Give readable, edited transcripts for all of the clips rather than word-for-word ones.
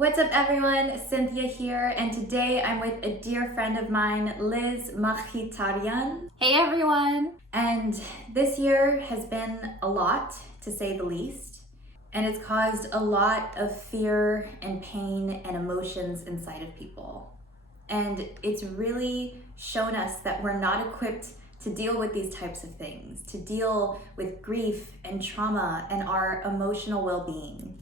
What's up everyone, Cynthia here, and today I'm with a dear friend of mine, Liz Makhitarian. Hey everyone! And this year has been a lot, to say the least, and it's caused a lot of fear and pain and emotions inside of people. And it's really shown us that we're not equipped to deal with these types of things, to deal with grief and trauma and our emotional well-being.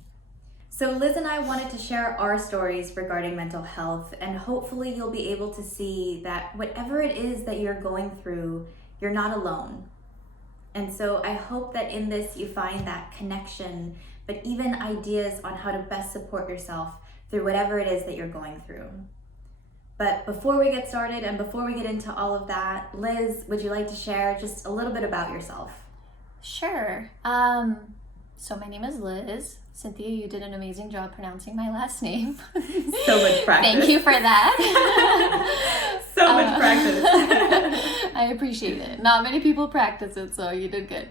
So Liz and I wanted to share our stories regarding mental health, and hopefully you'll be able to see that whatever it is that you're going through, you're not alone. And so I hope that in this you find that connection, but even ideas on how to best support yourself through whatever it is that you're going through. But before we get started and before we get into all of that, Liz, would you like to share just a little bit about yourself? Sure. So my name is Liz. Cynthia, you did an amazing job pronouncing my last name. So much practice. Thank you for that. So much practice. I appreciate it. Not many people practice it, so you did good.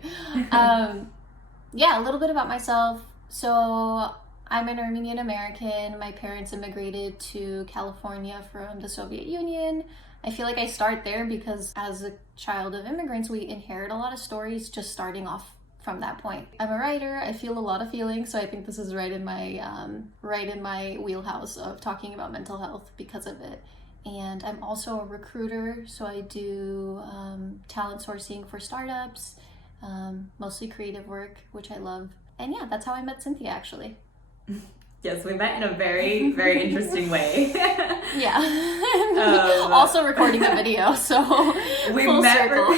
Yeah, a little bit about myself. So I'm an Armenian American. My parents immigrated to California from the Soviet Union. I feel like I start there because as a child of immigrants, we inherit a lot of stories just starting off from that point. I'm a writer. I feel a lot of feelings, so I think this is right in my wheelhouse of talking about mental health because of it. And I'm also a recruiter, so I do talent sourcing for startups, mostly creative work, which I love. And yeah, that's how I met Cynthia, actually. Yes, we met in a very, very interesting way. Yeah. Also recording a video, so full circle.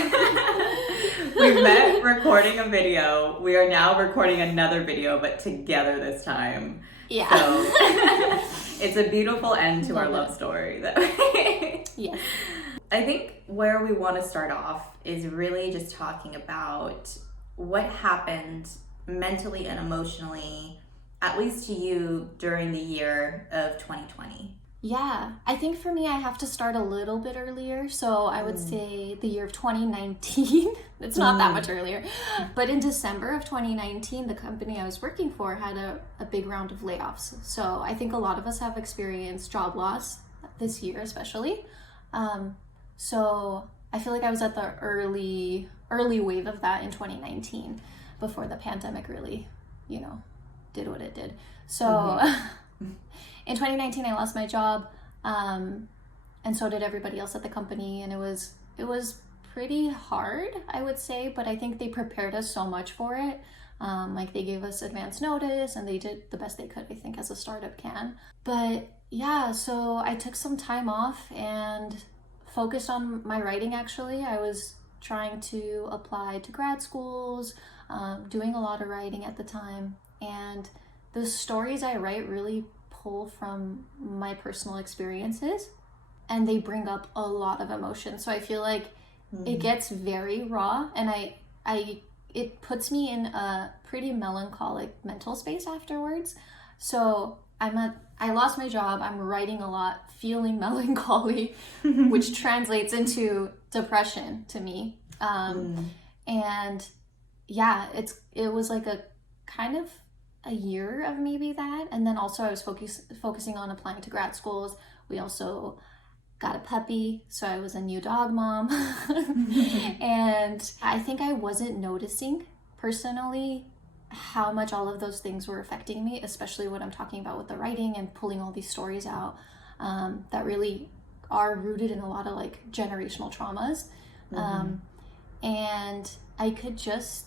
We met recording a video. We are now recording another video, but together this time. Yeah. So it's a beautiful end to our love story. Yes. I think where we want to start off is really just talking about what happened mentally and emotionally, at least to you, during the year of 2020. Yeah, I think for me, I have to start a little bit earlier. So I would say the year of 2019. It's not that much earlier. But in December of 2019, the company I was working for had a big round of layoffs. So I think a lot of us have experienced job loss this year, especially. So I feel like I was at the early wave of that in 2019 before the pandemic really, did what it did. So in 2019, I lost my job, and so did everybody else at the company, and it was pretty hard, I would say, but I think they prepared us so much for it. Like they gave us advance notice, and they did the best they could, I think, as a startup can. But yeah, so I took some time off and focused on my writing, actually. I was trying to apply to grad schools, doing a lot of writing at the time, and the stories I write really pull from my personal experiences, and they bring up a lot of emotion. So I feel like it gets very raw, and it puts me in a pretty melancholic mental space afterwards. So I lost my job, I'm writing a lot, feeling melancholy, which translates into depression to me. And yeah, it was like a kind of a year of maybe that. And then also I was focusing on applying to grad schools. We also got a puppy, so I was a new dog mom. And I think I wasn't noticing personally how much all of those things were affecting me, especially what I'm talking about with the writing and pulling all these stories out that really are rooted in a lot of like generational traumas. And I could just,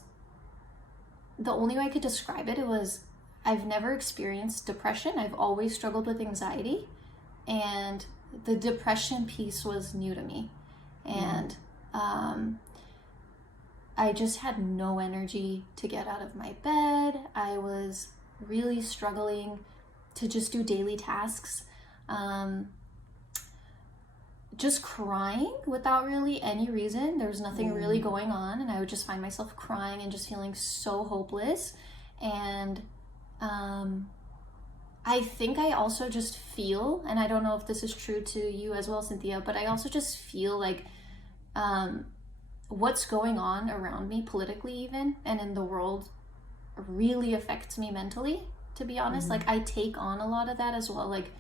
the only way I could describe it was I've never experienced depression. I've always struggled with anxiety, and the depression piece was new to me. And I just had no energy to get out of my bed. I was really struggling to just do daily tasks. Just crying without really any reason. There was nothing really going on, and I would just find myself crying and just feeling so hopeless. And I think I also just feel, and I don't know if this is true to you as well, Cynthia, but I also just feel like what's going on around me politically even and in the world really affects me mentally, to to be honest. Mm-hmm. Like, I take on a lot of that as well. Like,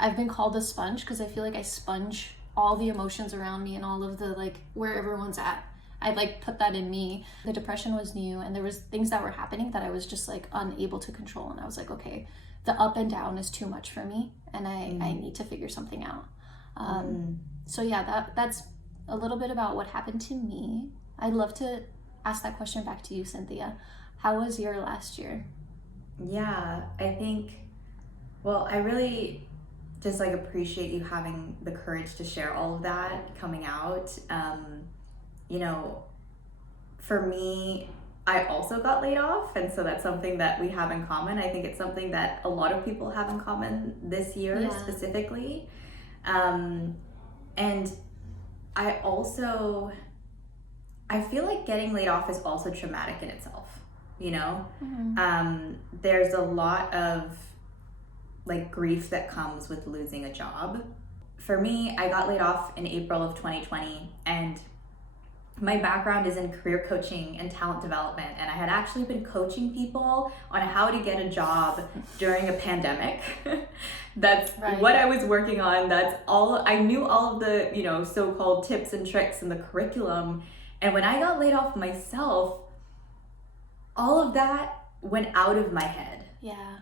I've been called a sponge because I feel like I sponge all the emotions around me and all of the, like, where everyone's at. I like put that in me. The depression was new, and there was things that were happening that I was just like unable to control. And I was like, okay, the up and down is too much for me, and I need to figure something out. So yeah, that's a little bit about what happened to me. I'd love to ask that question back to you, Cynthia. How was your last year? Yeah, I think, well, I really just like appreciate you having the courage to share all of that coming out. You know, for me, I also got laid off, and so that's something that we have in common. I think it's something that a lot of people have in common this year specifically. And I feel like getting laid off is also traumatic in itself, you know? There's a lot of like grief that comes with losing a job. For me, I got laid off in April of 2020, and my background is in career coaching and talent development, and I had actually been coaching people on how to get a job during a pandemic. That's what I was working on. That's all I knew, all of the, you know, so-called tips and tricks in the curriculum. And when I got laid off myself, all of that went out of my head. Yeah.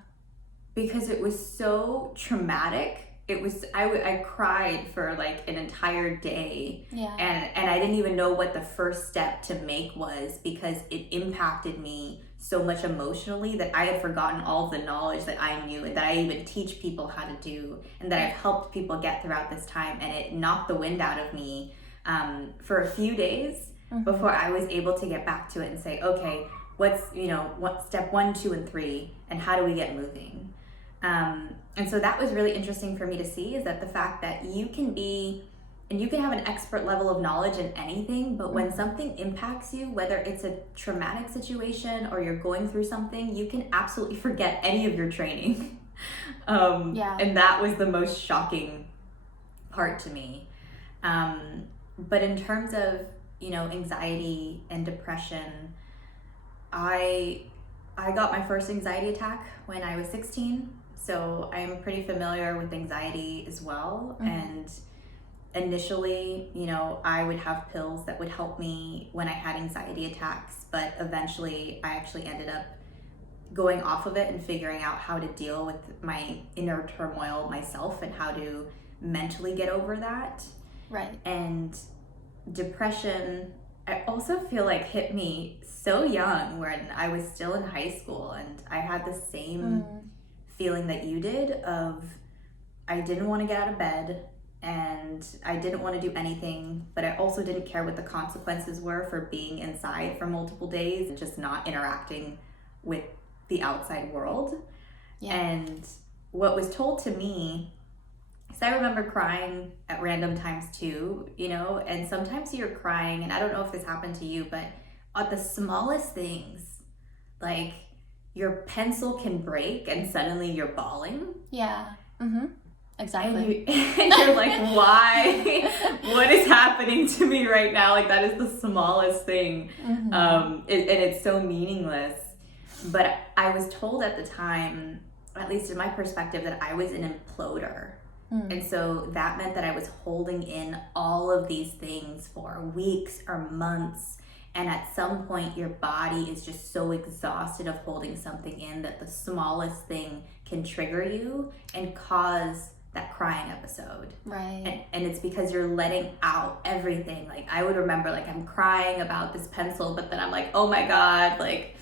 Because it was so traumatic. It was, I cried for like an entire day. Yeah. And I didn't even know what the first step to make was, because it impacted me so much emotionally that I had forgotten all of the knowledge that I knew and that I even teach people how to do, and that I've helped people get throughout this time. And it knocked the wind out of me for a few days before I was able to get back to it and say, okay, what's, you know, what step 1, 2, and 3, and how do we get moving? And so that was really interesting for me to see, is that the fact that you can be, and you can have an expert level of knowledge in anything, but when something impacts you, whether it's a traumatic situation or you're going through something, you can absolutely forget any of your training. And that was the most shocking part to me. But in terms of, you know, anxiety and depression, I got my first anxiety attack when I was 16. So I'm pretty familiar with anxiety as well. And initially, you know, I would have pills that would help me when I had anxiety attacks, but eventually I actually ended up going off of it and figuring out how to deal with my inner turmoil myself and how to mentally get over that. Right. And depression, I also feel like hit me so young when I was still in high school, and I had the same feeling that you did of, I didn't want to get out of bed and I didn't want to do anything, but I also didn't care what the consequences were for being inside for multiple days and just not interacting with the outside world. And what was told to me, because I remember crying at random times too, you know, and sometimes you're crying, and I don't know if this happened to you, but at the smallest things, like your pencil can break and suddenly you're bawling. Yeah. Exactly. And you're like, why? What is happening to me right now? Like, that is the smallest thing. And it's so meaningless. But I was told at the time, at least in my perspective, that I was an imploder. And so that meant that I was holding in all of these things for weeks or months. And at some point, your body is just so exhausted of holding something in that the smallest thing can trigger you and cause that crying episode. Right. And it's because you're letting out everything. Like, I would remember, like, I'm crying about this pencil, but then I'm like, oh my God, like,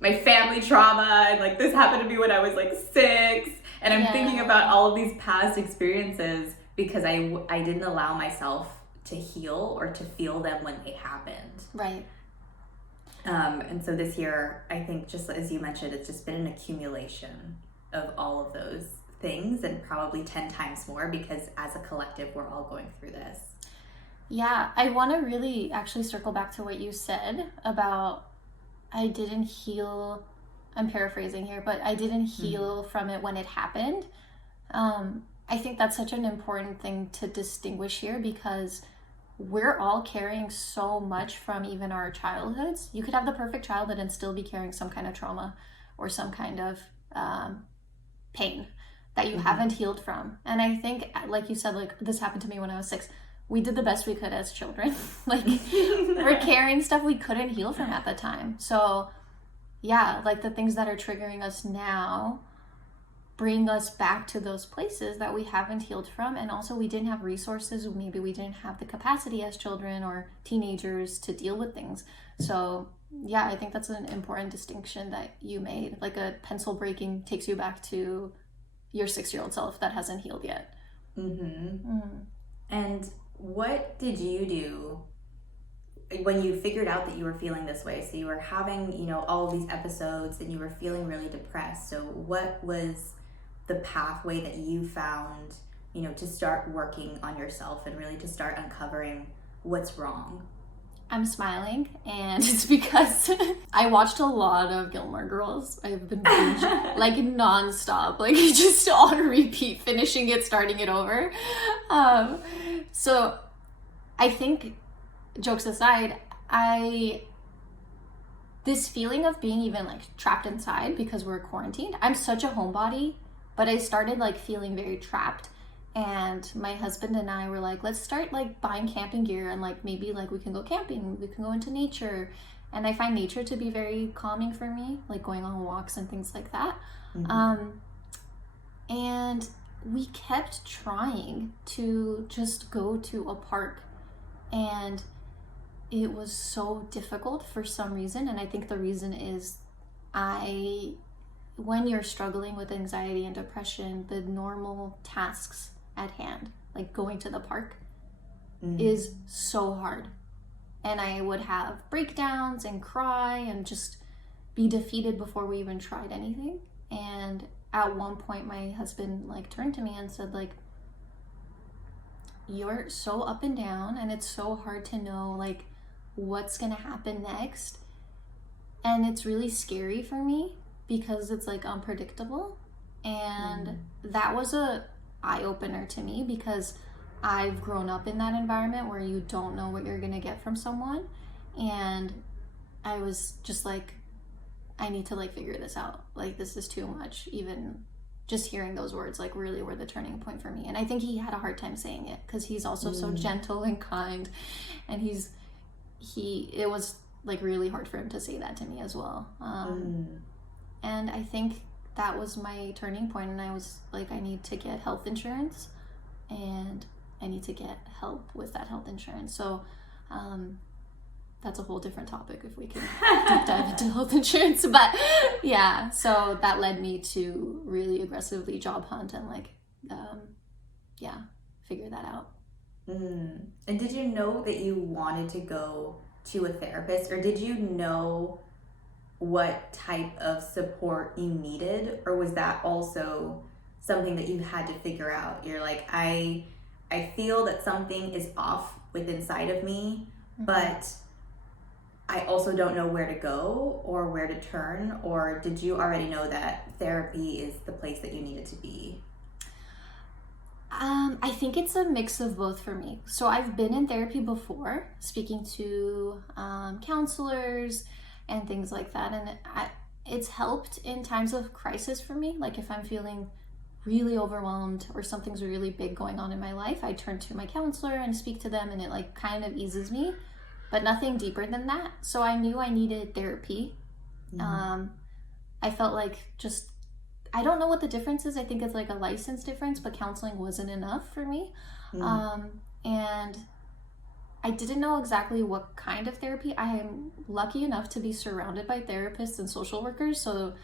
my family trauma, and like, this happened to me when I was like 6. And I'm thinking about all of these past experiences because I didn't allow myself to heal or to feel them when they happened. Right. And so this year, I think, just as you mentioned, it's just been an accumulation of all of those things, and probably 10 times more, because as a collective, we're all going through this. Yeah, I want to really actually circle back to what you said about I didn't heal. I'm paraphrasing here, but I didn't heal from it when it happened. I think that's such an important thing to distinguish here, because we're all carrying so much from even our childhoods. You could have the perfect childhood and still be carrying some kind of trauma or some kind of pain that you haven't healed from. And I think, like you said, like this happened to me when I was 6. We did the best we could as children. Like we're carrying stuff we couldn't heal from at the time. So yeah, like the things that are triggering us now bring us back to those places that we haven't healed from. And also we didn't have resources. Maybe we didn't have the capacity as children or teenagers to deal with things. So yeah, I think that's an important distinction that you made. Like a pencil breaking takes you back to your 6-year-old self that hasn't healed yet. And what did you do when you figured out that you were feeling this way? So you were having, you know, all of these episodes and you were feeling really depressed. So what was the pathway that you found, you know, to start working on yourself and really to start uncovering what's wrong? I'm smiling, and it's because I watched a lot of Gilmore Girls. I've been like nonstop, like just on repeat, finishing it, starting it over. So I think, jokes aside, this feeling of being even like trapped inside because we're quarantined. I'm such a homebody, but I started like feeling very trapped. And my husband and I were like, let's start like buying camping gear and like maybe like we can go camping, we can go into nature. And I find nature to be very calming for me, like going on walks and things like that. And we kept trying to just go to a park, and it was so difficult for some reason. And I think the reason is when you're struggling with anxiety and depression, the normal tasks at hand, like going to the park, is so hard. And I would have breakdowns and cry and just be defeated before we even tried anything. And at one point my husband like turned to me and said, like, you're so up and down and it's so hard to know like what's gonna happen next, and it's really scary for me because it's like unpredictable. And that was a eye-opener to me, because I've grown up in that environment where you don't know what you're gonna get from someone. And I was just like, I need to like figure this out. Like this is too much. Even just hearing those words like really were the turning point for me. And I think he had a hard time saying it because he's also so gentle and kind, and it was like really hard for him to say that to me as well. And I think that was my turning point, and I was like, I need to get health insurance, and I need to get help with that health insurance. So that's a whole different topic if we can deep dive into health insurance. But yeah, so that led me to really aggressively job hunt and like, figure that out. And did you know that you wanted to go to a therapist, or did you know what type of support you needed, or was that also something that you had to figure out? You're like, I feel that something is off with inside of me, but I also don't know where to go or where to turn. Or did you already know that therapy is the place that you needed to be? I think it's a mix of both for me. So I've been in therapy before, speaking to counselors and things like that, and it's helped in times of crisis for me. Like if I'm feeling really overwhelmed or something's really big going on in my life, I turn to my counselor and speak to them, and it like kind of eases me, but nothing deeper than that. So I knew I needed therapy. I felt like I don't know what the difference is. I think it's like a license difference, but counseling wasn't enough for me. And I didn't know exactly what kind of therapy. I am lucky enough to be surrounded by therapists and social workers. So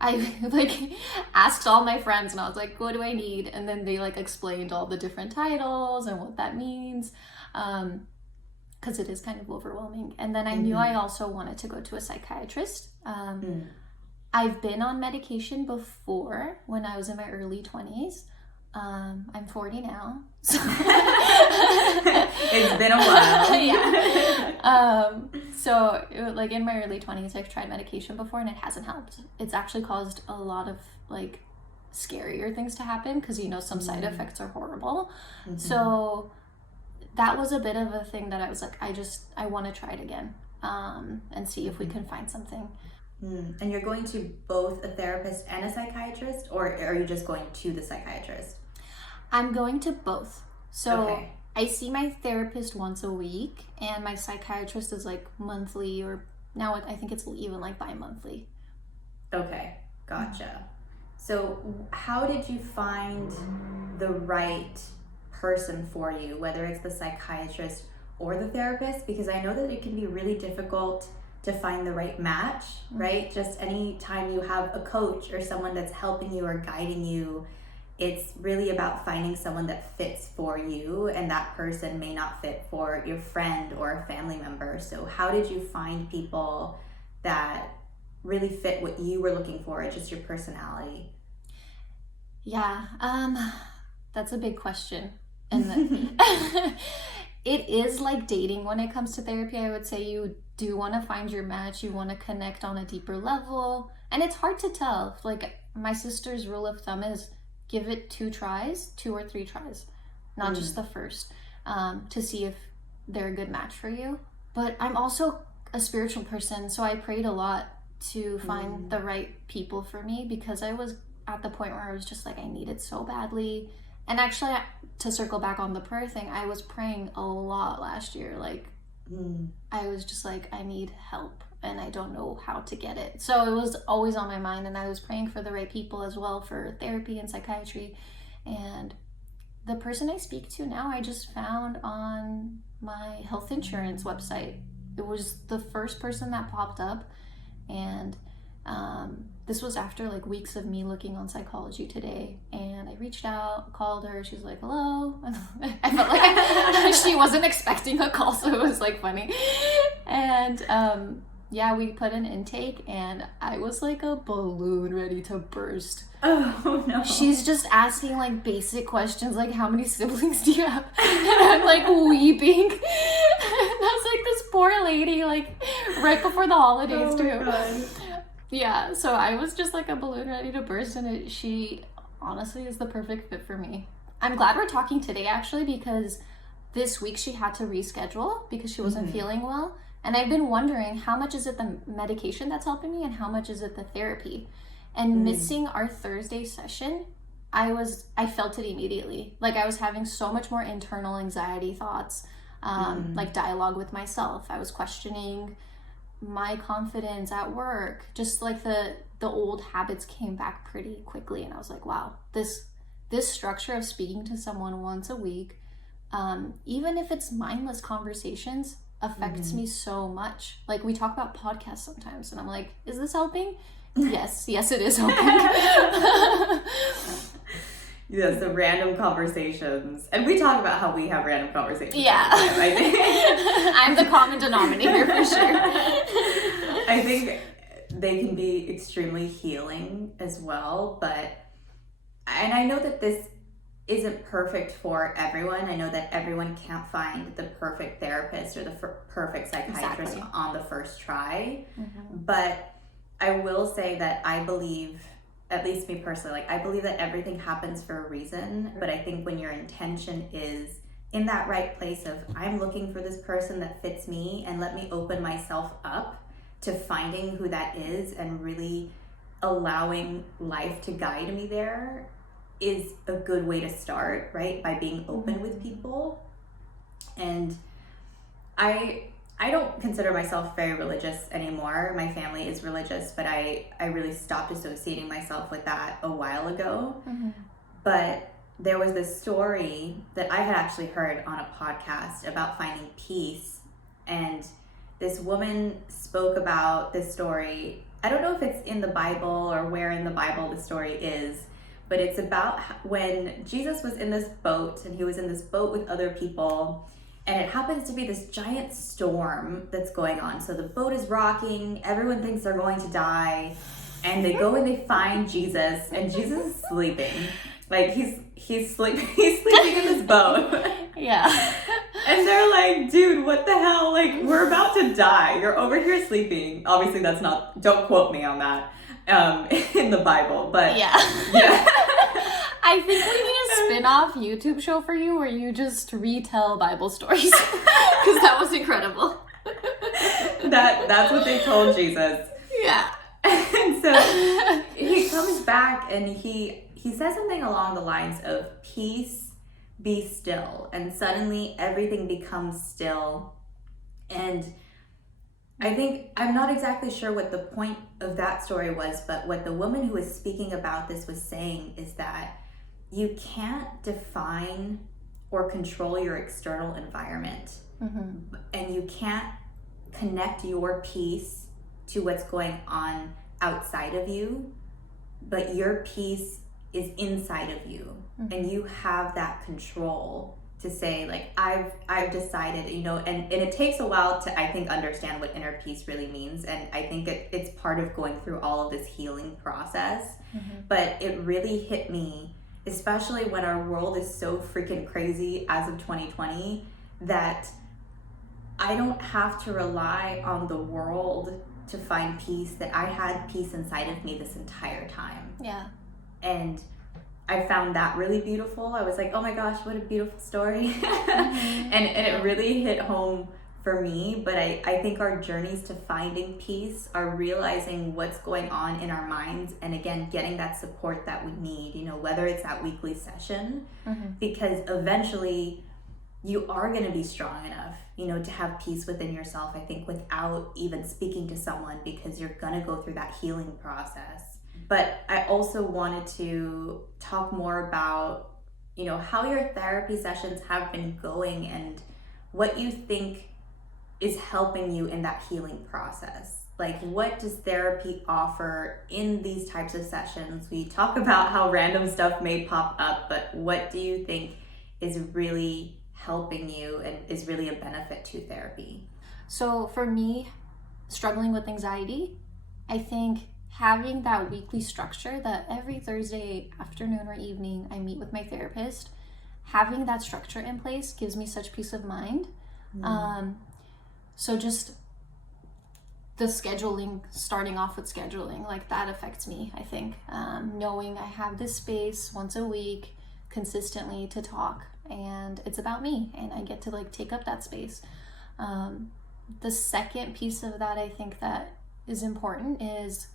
I like asked all my friends and I was like, what do I need? And then they like explained all the different titles and what that means. Because it is kind of overwhelming. And then I knew I also wanted to go to a psychiatrist. I've been on medication before when I was in my early 20s. I'm 40 now. So It's been a while. Yeah. So like in my early 20s, I've tried medication before and it hasn't helped. It's actually caused a lot of like scarier things to happen because some side effects are horrible. So that was a bit of a thing that I was like, I want to try it again and see if we can find something. And you're going to both a therapist and a psychiatrist, or are you just going to the psychiatrist? I'm going to both. So Okay. I see my therapist once a week, and my psychiatrist is like monthly, or now I think it's even like bi-monthly. Okay, gotcha. So how did you find the right person for you, whether it's the psychiatrist or the therapist? Because I know that it can be really difficult to find the right match, right? Just any time you have a coach or someone that's helping you or guiding you, it's really about finding someone that fits for you, and that person may not fit for your friend or a family member. So how did you find people that really fit what you were looking for, just your personality? Yeah, that's a big question. And it is like dating when it comes to therapy. I would say you do want to find your match, you want to connect on a deeper level, and it's hard to tell. Like my sister's rule of thumb is give it 2 or 3 tries, not just the first, to see if they're a good match for you. But I'm also a spiritual person, so I prayed a lot to find the right people for me, because I was at the point where I was just like, I need it so badly. And actually, to circle back on the prayer thing, I was praying a lot last year. Like, I was just like, I need help and I don't know how to get it. So it was always on my mind, and I was praying for the right people as well for therapy and psychiatry. And the person I speak to now, I just found on my health insurance website. It was the first person that popped up, and this was after like weeks of me looking on Psychology Today, and I reached out, called her. She's like, hello. I felt like she wasn't expecting a call, so it was like funny. And yeah, we put an intake, and I was like a balloon ready to burst. Oh no. She's just asking like basic questions, like how many siblings do you have? And I'm like weeping. And I was like this poor lady, like right before the holidays too. God. Yeah, so I was just like a balloon ready to burst, and she honestly is the perfect fit for me. I'm glad we're talking today, actually, because this week she had to reschedule because she wasn't feeling well. And I've been wondering, how much is it the medication that's helping me and how much is it the therapy? And missing our Thursday session, I felt it immediately. Like I was having so much more internal anxiety thoughts, like dialogue with myself. I was questioning my confidence at work. Just like the old habits came back pretty quickly, and I was like, wow, this structure of speaking to someone once a week, even if it's mindless conversations, affects me so much. Like we talk about podcasts sometimes, and I'm like, is this helping? Yes, it is helping. Yes, the random conversations. And we talk about how we have random conversations. Yeah. I think. I'm the common denominator for sure. I think they can be extremely healing as well, and I know that this isn't perfect for everyone. I know that everyone can't find the perfect therapist or the perfect psychiatrist on the first try. But I will say that I believe, at least me personally, like I believe that everything happens for a reason. But I think when your intention is in that right place of, I'm looking for this person that fits me, and let me open myself up to finding who that is and really allowing life to guide me there, is a good way to start, right? By being open with people. And I don't consider myself very religious anymore. My family is religious, but I really stopped associating myself with that a while ago. But there was this story that I had actually heard on a podcast about finding peace, and this woman spoke about this story. I don't know if it's in the Bible or where in the Bible the story is, but it's about when Jesus was in this boat, and he was in this boat with other people, and it happens to be this giant storm that's going on. So the boat is rocking, everyone thinks they're going to die, and they go and they find Jesus, and Jesus is sleeping. Like he's sleeping in this boat. Yeah. And they're like, dude, what the hell? Like, we're about to die. You're over here sleeping. Obviously, that's not, don't quote me on that in the Bible, but yeah. I think we need a spin-off YouTube show for you where you just retell Bible stories, because that was incredible. That's what they told Jesus. Yeah. So he comes back and he says something along the lines of, peace, be still. And suddenly everything becomes still. And I think, I'm not exactly sure what the point of that story was, but what the woman who was speaking about this was saying is that you can't define or control your external environment. Mm-hmm. And you can't connect your peace to what's going on outside of you, but your peace is inside of you. Mm-hmm. And you have that control to say, like, I've decided, you know, and it takes a while to, I think, understand what inner peace really means. And I think it's part of going through all of this healing process. Mm-hmm. But it really hit me, especially when our world is so freaking crazy as of 2020, that I don't have to rely on the world to find peace, that I had peace inside of me this entire time. Yeah. And I found that really beautiful. I was like, oh my gosh, what a beautiful story. Mm-hmm. and it really hit home for me. But I think our journeys to finding peace are realizing what's going on in our minds, and again, getting that support that we need, you know, whether it's that weekly session, mm-hmm. because eventually you are going to be strong enough, you know, to have peace within yourself, I think, without even speaking to someone, because you're going to go through that healing process. But I also wanted to talk more about, you know, how your therapy sessions have been going and what you think is helping you in that healing process. Like, what does therapy offer in these types of sessions? We talk about how random stuff may pop up, but what do you think is really helping you and is really a benefit to therapy? So for me, struggling with anxiety, I think having that weekly structure that every Thursday afternoon or evening I meet with my therapist, having that structure in place gives me such peace of mind. So just the scheduling, starting off with scheduling, like that affects me, I think. Knowing I have this space once a week consistently to talk, and it's about me, and I get to like take up that space. The second piece of that I think that is important is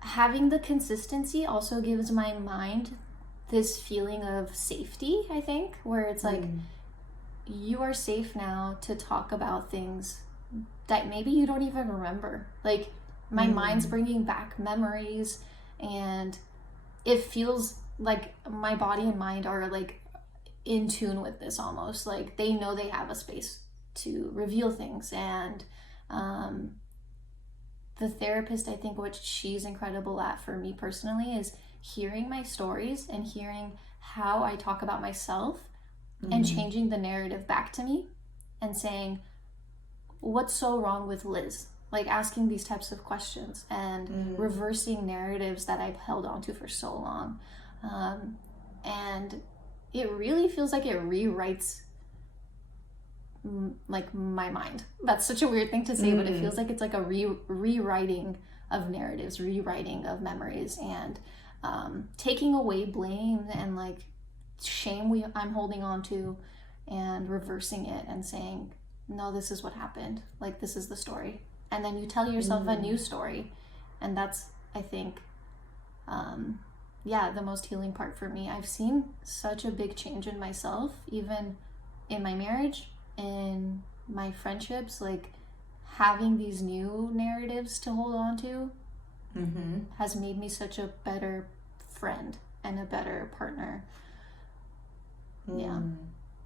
having the consistency also gives my mind this feeling of safety, I think, where it's like, you are safe now to talk about things that maybe you don't even remember. Like, my mind's bringing back memories, and it feels like my body and mind are like in tune with this almost. Like, they know they have a space to reveal things. And the therapist, I think what she's incredible at for me personally is hearing my stories and hearing how I talk about myself and changing the narrative back to me and saying, what's so wrong with Liz? Like, asking these types of questions and reversing narratives that I've held onto for so long. And it really feels like it rewrites like my mind. That's such a weird thing to say, but it feels like it's like a rewriting of narratives, rewriting of memories, and taking away blame and like shame I'm holding on to, and reversing it and saying, no, this is what happened. Like, this is the story. And then you tell yourself a new story. And that's, I think, the most healing part for me. I've seen such a big change in myself, even in my marriage, in my friendships. Like, having these new narratives to hold on to has made me such a better friend and a better partner. Yeah.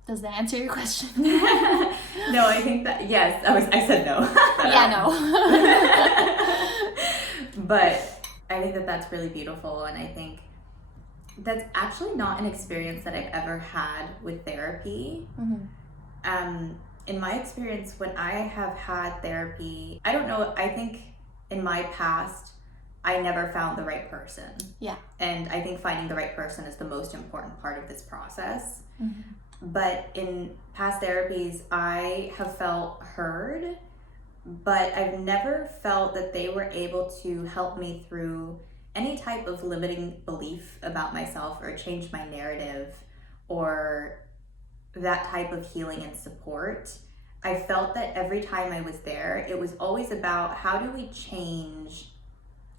Does that answer your question? No, I think that, yes. I said no. No. But I think that that's really beautiful. And I think that's actually not an experience that I've ever had with therapy. In my experience, when I have had therapy, I don't know, I think in my past, I never found the right person. Yeah. And I think finding the right person is the most important part of this process. But in past therapies, I have felt heard, but I've never felt that they were able to help me through any type of limiting belief about myself or change my narrative or that type of healing and support. I felt that every time I was there, it was always about how do we change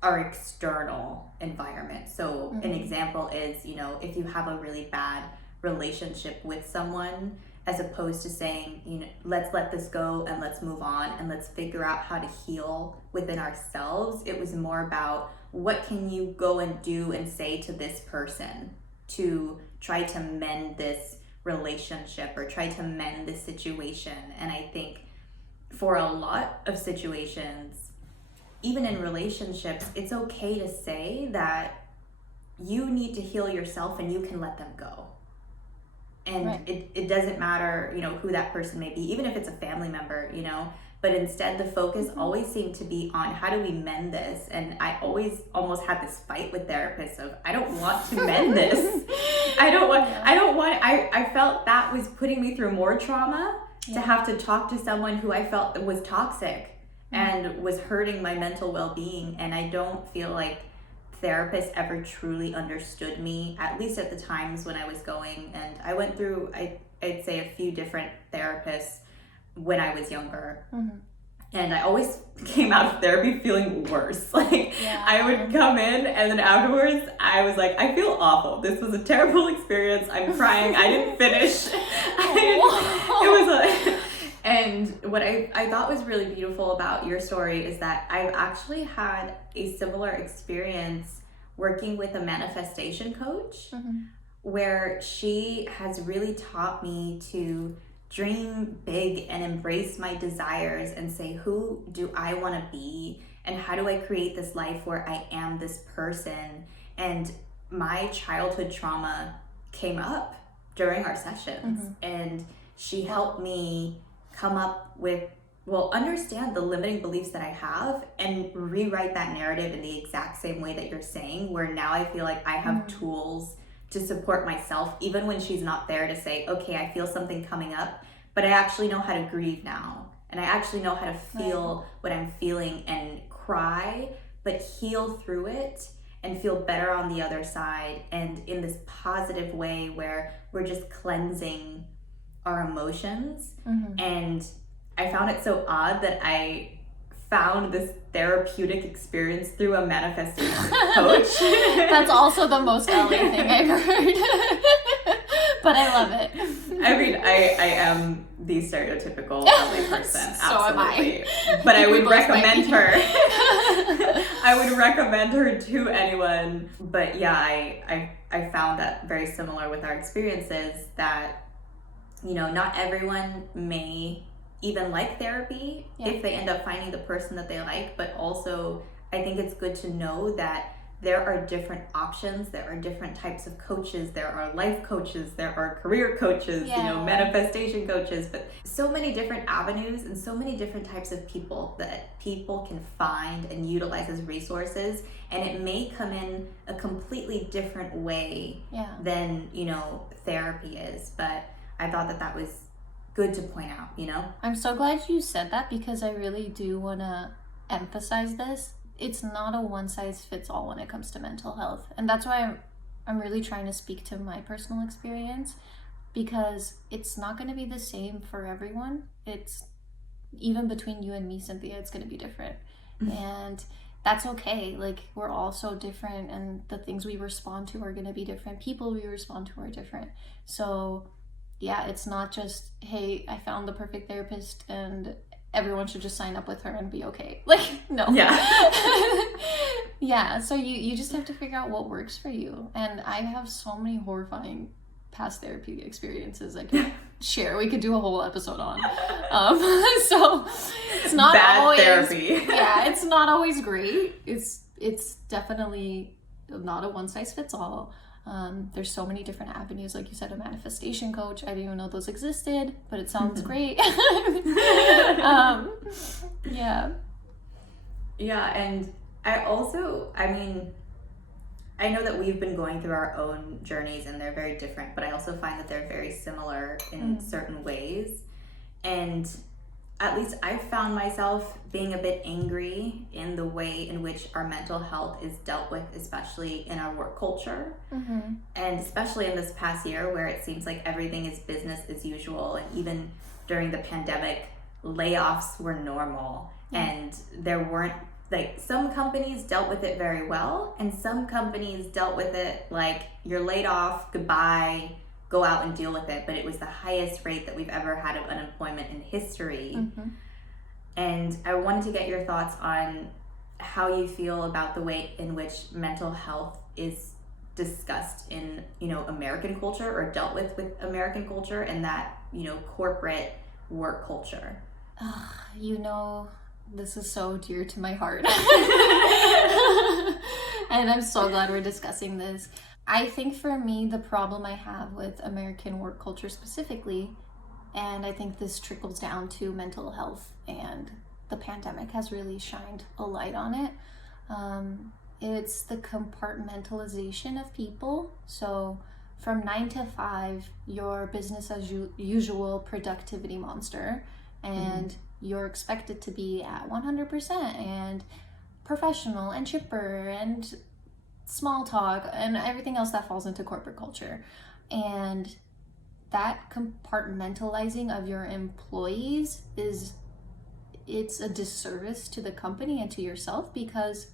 our external environment. So an example is, you know, if you have a really bad relationship with someone, as opposed to saying, you know, let's let this go and let's move on and let's figure out how to heal within ourselves. It was more about what can you go and do and say to this person to try to mend this relationship or try to mend this situation. And I think for a lot of situations, even in relationships, it's okay to say that you need to heal yourself and you can let them go. And right. it doesn't matter, you know, who that person may be, even if it's a family member, you know, but instead the focus always seemed to be on how do we mend this? And I always almost had this fight with therapists of, I don't want to mend this. I felt that was putting me through more trauma to have to talk to someone who I felt was toxic and was hurting my mental well-being. And I don't feel like therapists ever truly understood me, at least at the times when I was going. And I went through, I'd say, a few different therapists when I was younger. And I always came out of therapy feeling worse. Like, I would come in and then afterwards I was like, I feel awful. This was a terrible experience. I'm crying. I didn't finish. And what I thought was really beautiful about your story is that I've actually had a similar experience working with a manifestation coach, where she has really taught me to dream big and embrace my desires and say, who do I want to be? And how do I create this life where I am this person? And my childhood trauma came up during our sessions, and she helped me come up with, understand the limiting beliefs that I have and rewrite that narrative in the exact same way that you're saying, where now I feel like I have tools to support myself, even when she's not there to say, okay, I feel something coming up, but I actually know how to grieve now. And I actually know how to feel what I'm feeling and cry, but heal through it and feel better on the other side. And in this positive way where we're just cleansing our emotions. And I found it so odd that I found this therapeutic experience through a manifestation coach. That's also the most LA thing I've heard. But I love it. I mean, I am the stereotypical LA person, so absolutely. Am I. But I would recommend her. I would recommend her to anyone. But yeah, I found that very similar with our experiences, that, you know, not everyone may even like therapy if they end up finding the person that they like, but also I think it's good to know that there are different options, there are different types of coaches, there are life coaches, there are career coaches, you know, manifestation coaches, but so many different avenues and so many different types of people that people can find and utilize as resources, and it may come in a completely different way than, you know, therapy is. But I thought that was good to point out, you know? I'm so glad you said that, because I really do want to emphasize this. It's not a one-size-fits-all when it comes to mental health. And that's why I'm really trying to speak to my personal experience, because it's not going to be the same for everyone. It's, even between you and me, Cynthia, it's going to be different. And that's okay. Like, we're all so different, and the things we respond to are going to be different. People we respond to are different. So yeah, it's not just, hey, I found the perfect therapist and everyone should just sign up with her and be okay. Like, no. Yeah, so you just have to figure out what works for you. And I have so many horrifying past therapy experiences I could share. We could do a whole episode on. So it's not bad always therapy. Yeah, it's not always great. It's definitely not a one size fits all. There's so many different avenues, like you said, a manifestation coach. I didn't even know those existed, but it sounds great. Yeah, and I mean, I know that we've been going through our own journeys and they're very different, but I also find that they're very similar in certain ways. And at least I found myself being a bit angry in the way in which our mental health is dealt with, especially in our work culture. And especially in this past year where it seems like everything is business as usual. And even during the pandemic, layoffs were normal, and there weren't, like, some companies dealt with it very well, and some companies dealt with it like, you're laid off, goodbye, go out and deal with it. But it was the highest rate that we've ever had of unemployment in history. And I wanted to get your thoughts on how you feel about the way in which mental health is discussed in, American culture, or dealt with American culture, and that, corporate work culture. This is so dear to my heart. And I'm so glad we're discussing this. I think for me, the problem I have with American work culture specifically, and I think this trickles down to mental health, and the pandemic has really shined a light on it. It's the compartmentalization of people. So from 9 to 5, you're business as usual productivity monster, and you're expected to be at 100% and professional and chipper and small talk and everything else that falls into corporate culture. And that compartmentalizing of your employees it's a disservice to the company and to yourself, because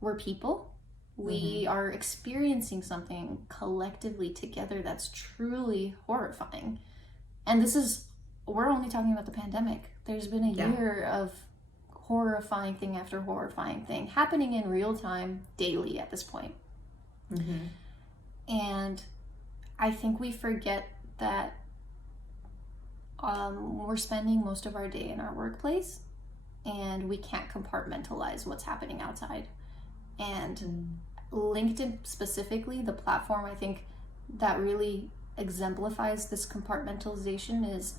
we're people. We are experiencing something collectively together that's truly horrifying. And we're only talking about the pandemic. There's been a year of horrifying thing after horrifying thing happening in real time daily at this point. And I think we forget that we're spending most of our day in our workplace, and we can't compartmentalize what's happening outside. And LinkedIn specifically, the platform I think that really exemplifies this compartmentalization is,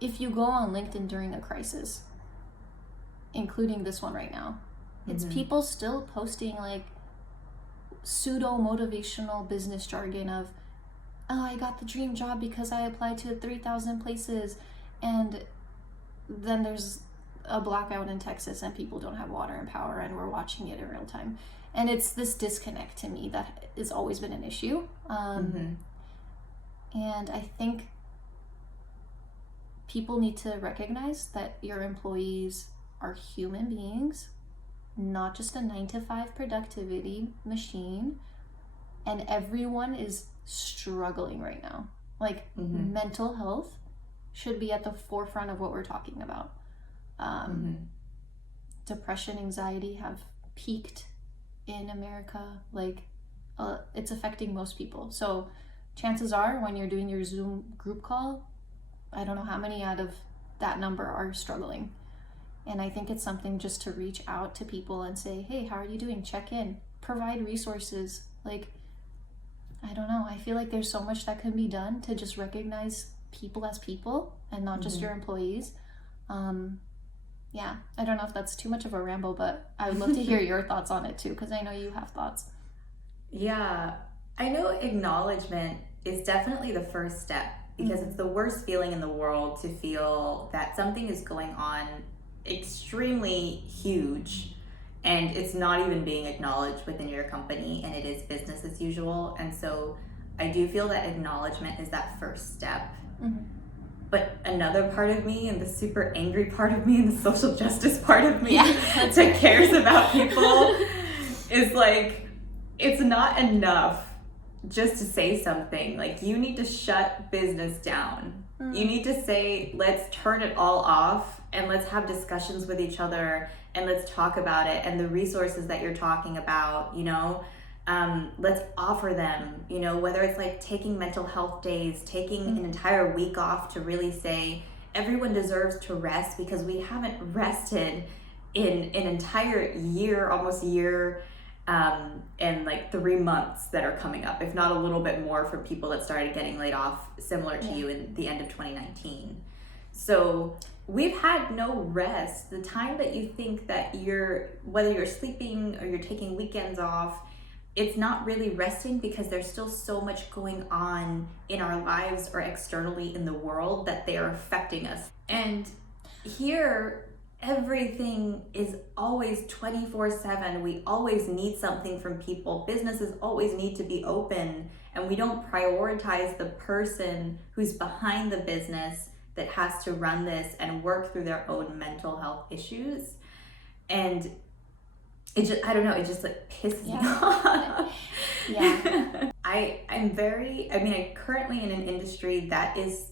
if you go on LinkedIn during a crisis, including this one right now, it's people still posting like pseudo motivational business jargon of, oh, I got the dream job because I applied to 3,000 places, and then there's a blackout in Texas and people don't have water and power, and we're watching it in real time. And it's this disconnect to me that has always been an issue. And I think people need to recognize that your employees are human beings, not just a 9 to 5 productivity machine. And everyone is struggling right now. Like, mental health should be at the forefront of what we're talking about. Depression, anxiety have peaked in America. Like, it's affecting most people. So chances are, when you're doing your Zoom group call, I don't know how many out of that number are struggling. And I think it's something just to reach out to people and say, hey, how are you doing? Check in, provide resources. Like, I don't know. I feel like there's so much that can be done to just recognize people as people and not just your employees. I don't know if that's too much of a ramble, but I would love to hear your thoughts on it too, because I know you have thoughts. Yeah, I know acknowledgement is definitely the first step, because it's the worst feeling in the world to feel that something is going on extremely huge and it's not even being acknowledged within your company, and it is business as usual. And so I do feel that acknowledgement is that first step. But another part of me, and the super angry part of me, and the social justice part of me that cares about people is like, it's not enough just to say something. Like, you need to shut business down. You need to say, let's turn it all off, and let's have discussions with each other, and let's talk about it. And the resources that you're talking about, let's offer them, whether it's like taking mental health days, taking an entire week off to really say everyone deserves to rest, because we haven't rested in an entire year, almost a year, and like 3 months that are coming up, if not a little bit more, for people that started getting laid off similar to you in the end of 2019. So we've had no rest. The time that you think that whether you're sleeping or you're taking weekends off, it's not really resting, because there's still so much going on in our lives or externally in the world that they are affecting us. And here, everything is always 24/7. We always need something from people. Businesses always need to be open, and we don't prioritize the person who's behind the business that has to run this and work through their own mental health issues. And it just, I don't know, it just like pisses me off. Yeah. I'm currently in an industry that is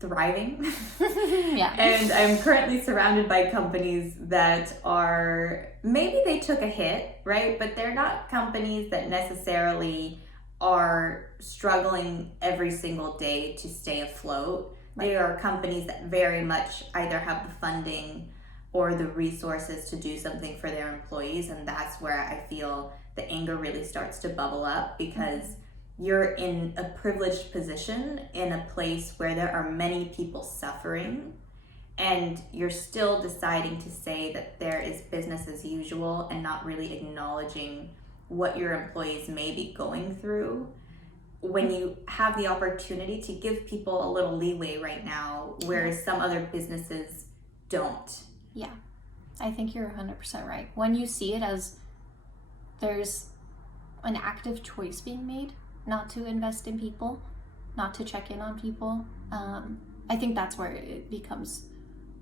thriving. Yeah. And I'm currently surrounded by companies that are, maybe they took a hit, right? But they're not companies that necessarily are struggling every single day to stay afloat. Right. They are companies that very much either have the funding or the resources to do something for their employees. And that's where I feel the anger really starts to bubble up, because you're in a privileged position in a place where there are many people suffering, and you're still deciding to say that there is business as usual and not really acknowledging what your employees may be going through, when you have the opportunity to give people a little leeway right now, whereas some other businesses don't. Yeah, I think you're 100% right. When you see it as there's an active choice being made not to invest in people, not to check in on people, I think that's where it becomes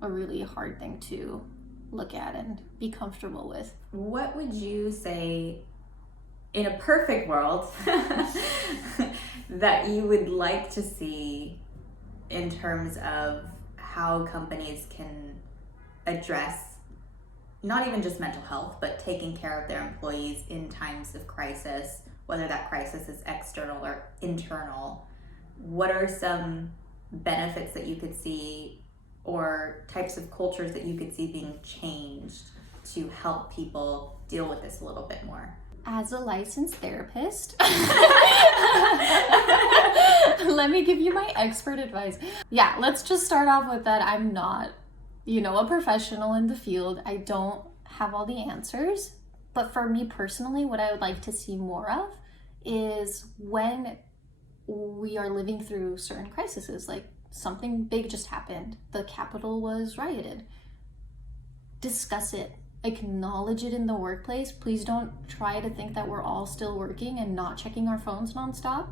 a really hard thing to look at and be comfortable with. What would you say, in a perfect world, that you would like to see in terms of how companies can address not even just mental health, but taking care of their employees in times of crisis, whether that crisis is external or internal? What are some benefits that you could see, or types of cultures that you could see being changed to help people deal with this a little bit more? As a licensed therapist, let me give you my expert advice. Yeah, let's just start off with that. I'm not, a professional in the field. I don't have all the answers. But for me personally, what I would like to see more of is when we are living through certain crises, like something big just happened, the Capitol was rioted. Discuss it. Acknowledge it in the workplace. Please don't try to think that we're all still working and not checking our phones nonstop.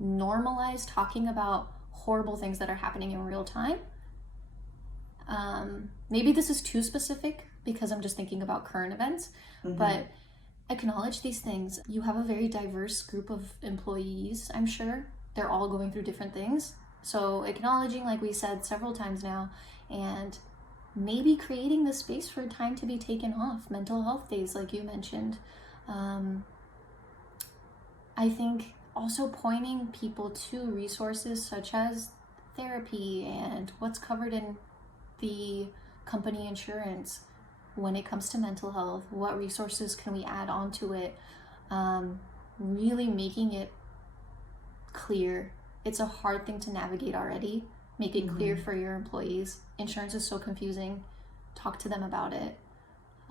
Normalize talking about horrible things that are happening in real time. Maybe this is too specific because I'm just thinking about current events, but acknowledge these things. You have a very diverse group of employees, I'm sure. They're all going through different things. So acknowledging, like we said several times now, and maybe creating the space for time to be taken off. Mental health days, like you mentioned. I think also pointing people to resources such as therapy and what's covered in the company insurance when it comes to mental health. What resources can we add onto it? Really making it clear. It's a hard thing to navigate already. Make it clear for your employees. Insurance is so confusing. Talk to them about it.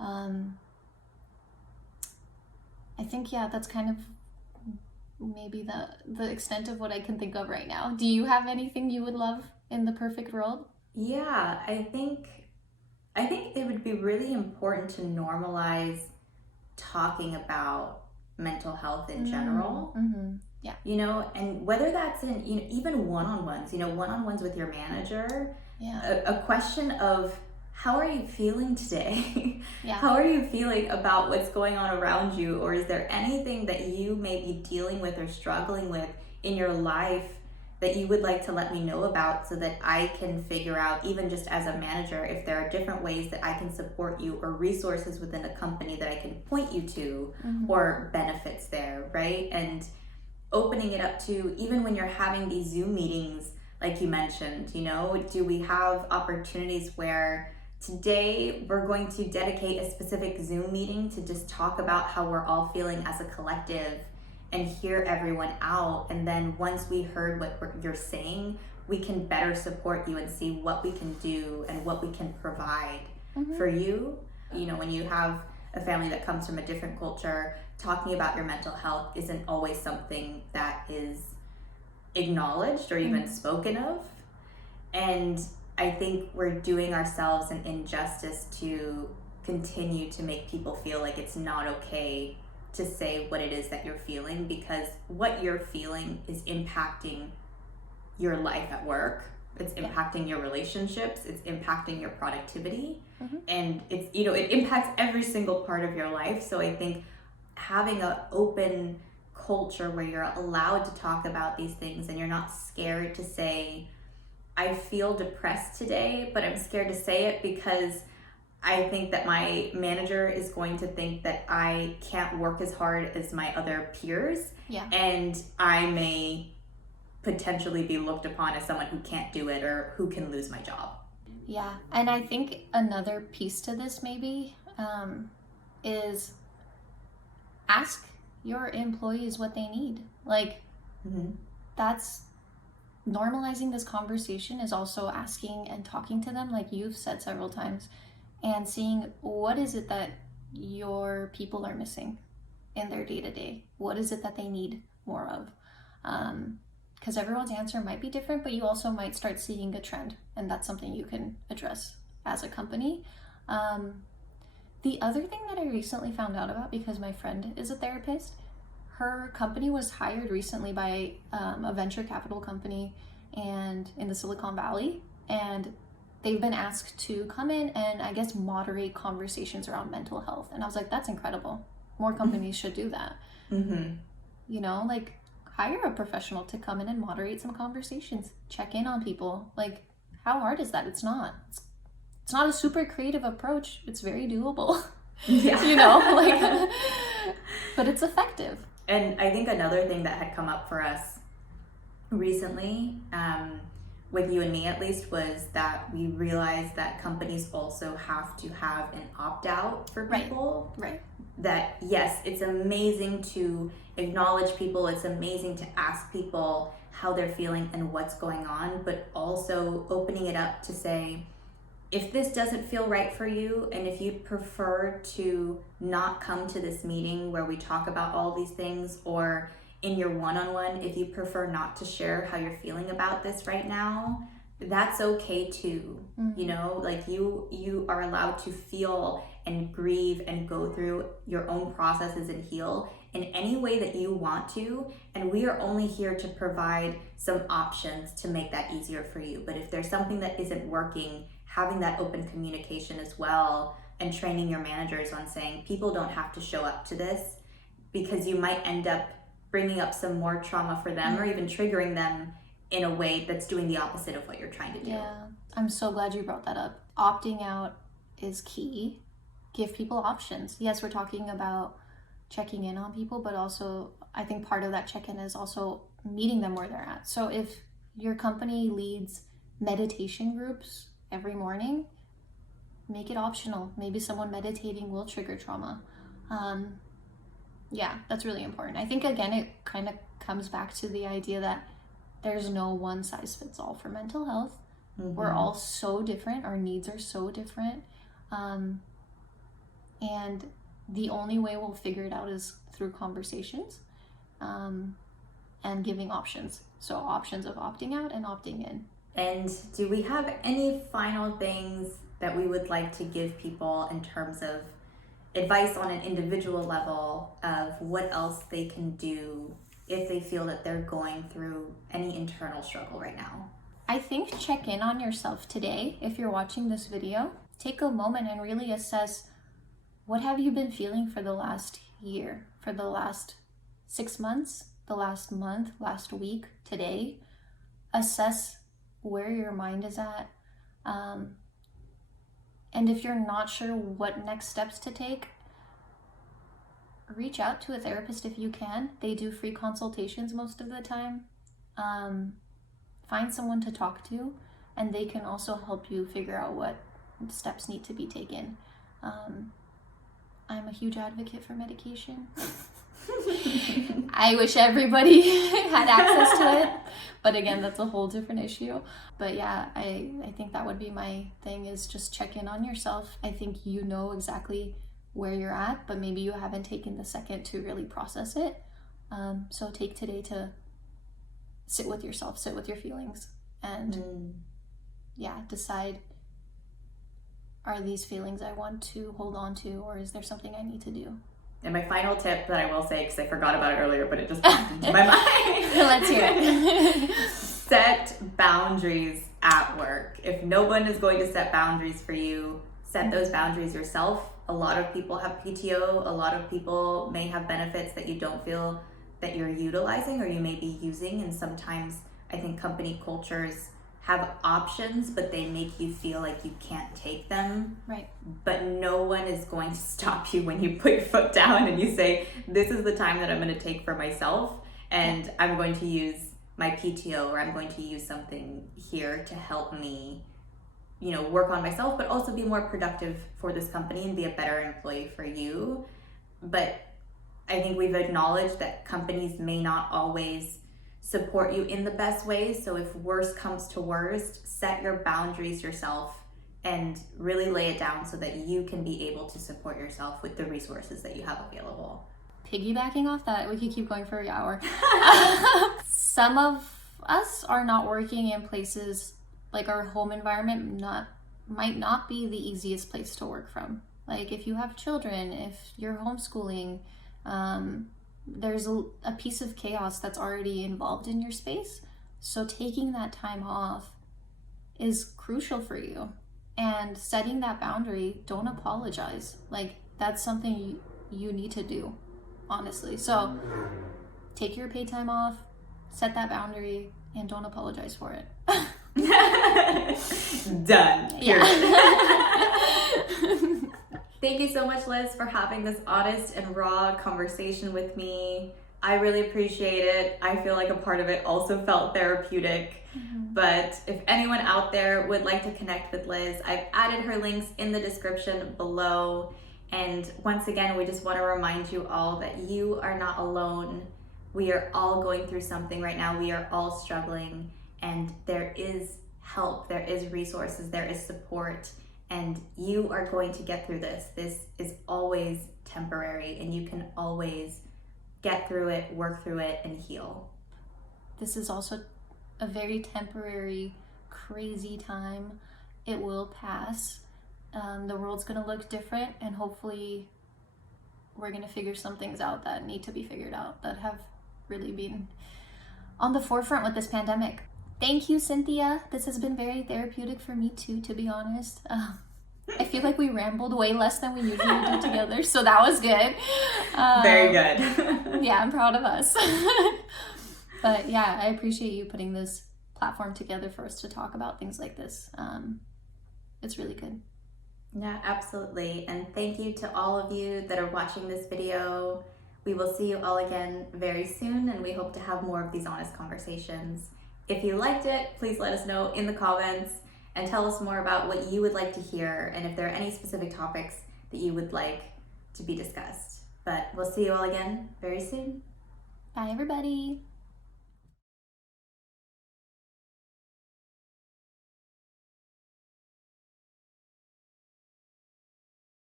I think, that's kind of maybe the extent of what I can think of right now. Do you have anything you would love in the perfect world? Yeah, I think it would be really important to normalize talking about mental health in general. Yeah. And whether that's in, even one-on-ones, one-on-ones with your manager, a question of, how are you feeling today? How are you feeling about what's going on around you? Or is there anything that you may be dealing with or struggling with in your life that you would like to let me know about, so that I can figure out, even just as a manager, if there are different ways that I can support you, or resources within a company that I can point you to, or benefits there, right? And opening it up to, even when you're having these Zoom meetings, like you mentioned, do we have opportunities where today we're going to dedicate a specific Zoom meeting to just talk about how we're all feeling as a collective and hear everyone out. And then once we heard what you're saying, we can better support you and see what we can do and what we can provide for you. When you have a family that comes from a different culture, talking about your mental health isn't always something that is acknowledged or even spoken of. And I think we're doing ourselves an injustice to continue to make people feel like it's not okay to say what it is that you're feeling, because what you're feeling is impacting your life at work. It's impacting your relationships, it's impacting your productivity, and it's, you know, it impacts every single part of your life. So I think having an open culture where you're allowed to talk about these things and you're not scared to say, I feel depressed today, but I'm scared to say it because I think that my manager is going to think that I can't work as hard as my other peers, and I may potentially be looked upon as someone who can't do it or who can lose my job. Yeah, and I think another piece to this maybe is ask your employees what they need. Like, that's normalizing this conversation, is also asking and talking to them, like you've said several times, and seeing what is it that your people are missing in their day-to-day. What is it that they need more of? Because everyone's answer might be different, but you also might start seeing a trend, and that's something you can address as a company. The other thing that I recently found out about, because my friend is a therapist, her company was hired recently by a venture capital company and in the Silicon Valley, and they've been asked to come in and I guess moderate conversations around mental health. And I was like, that's incredible. More companies should do that. You know, like, hire a professional to come in and moderate some conversations, check in on people. Like, how hard is that? It's not a super creative approach. It's very doable. You know, like, but it's effective. And I think another thing that had come up for us recently, with you and me at least, was that we realized that companies also have to have an opt-out for people. Right. That yes, it's amazing to acknowledge people, it's amazing to ask people how they're feeling and what's going on, but also opening it up to say, if this doesn't feel right for you, and if you prefer to not come to this meeting where we talk about all these things, or in your one-on-one, if you prefer not to share how you're feeling about this right now, that's okay too. You know, like, you are allowed to feel and grieve and go through your own processes and heal in any way that you want to, and we are only here to provide some options to make that easier for you. But if there's something that isn't working, having that open communication as well, and training your managers on saying, people don't have to show up to this, because you might end up bringing up some more trauma for them, or even triggering them in a way that's doing the opposite of what you're trying to do. Yeah, I'm so glad you brought that up. Opting out is key. Give people options. Yes, we're talking about checking in on people, but also I think part of that check-in is also meeting them where they're at. So if your company leads meditation groups every morning, make it optional. Maybe someone meditating will trigger trauma. Yeah, that's really important. I think, again, it kind of comes back to the idea that there's no one size fits all for mental health. We're all so different. Our needs are so different. And the only way we'll figure it out is through conversations, and giving options. So options of opting out and opting in. And do we have any final things that we would like to give people in terms of advice on an individual level of what else they can do if they feel that they're going through any internal struggle right now? I think check in on yourself today. If you're watching this video, take a moment and really assess, what have you been feeling for the last year, for the last 6 months, the last month, last week, today? Assess where your mind is at. And if you're not sure what next steps to take, reach out to a therapist if you can. They do free consultations most of the time. Find someone to talk to, and they can also help you figure out what steps need to be taken. I'm a huge advocate for medication. I wish everybody had access to it, but again, that's a whole different issue. But yeah, I think that would be my thing, is just check in on yourself. I think you know exactly where you're at, but maybe you haven't taken the second to really process it. So take today to sit with yourself, sit with your feelings, and decide, are these feelings I want to hold on to, or is there something I need to do? And my final tip that I will say, because I forgot about it earlier, but it just popped into my mind. Let's hear it. Set boundaries at work. If no one is going to set boundaries for you, set those boundaries yourself. A lot of people have PTO. A lot of people may have benefits that you don't feel that you're utilizing or you may be using. And sometimes I think company cultures have options, but they make you feel like you can't take them. Right. But no one is going to stop you when you put your foot down and you say, this is the time that I'm going to take for myself, and I'm going to use my PTO, or I'm going to use something here to help me, work on myself, but also be more productive for this company and be a better employee for you. But I think we've acknowledged that companies may not always support you in the best ways. So if worst comes to worst, set your boundaries yourself and really lay it down so that you can be able to support yourself with the resources that you have available. Piggybacking off that, we could keep going for an hour. Some of us are not working in places like our home environment might not be the easiest place to work from. Like if you have children, if you're homeschooling, there's a piece of chaos that's already involved in your space. So taking that time off is crucial for you. And setting that boundary, don't apologize. Like that's something you need to do, honestly. So take your paid time off, set that boundary, and don't apologize for it. Done. Yeah. Thank you so much, Liz, for having this honest and raw conversation with me. I really appreciate it. I feel like a part of it also felt therapeutic. Mm-hmm. But if anyone out there would like to connect with Liz, I've added her links in the description below. And once again, we just want to remind you all that you are not alone. We are all going through something right now. We are all struggling, and there is help, there is resources, there is support. And you are going to get through this. This is always temporary, and you can always get through it, work through it, and heal. This is also a very temporary, crazy time. It will pass. The world's going to look different, and hopefully we're going to figure some things out that need to be figured out, that have really been on the forefront with this pandemic. Thank you, Cynthia. This has been very therapeutic for me too, to be honest. I feel like we rambled way less than we usually do together, so that was good. Very good. Yeah, I'm proud of us. But yeah, I appreciate you putting this platform together for us to talk about things like this. It's really good. Yeah, absolutely. And thank you to all of you that are watching this video. We will see you all again very soon, and we hope to have more of these honest conversations. If you liked it, please let us know in the comments and tell us more about what you would like to hear and if there are any specific topics that you would like to be discussed. But we'll see you all again very soon. Bye, everybody.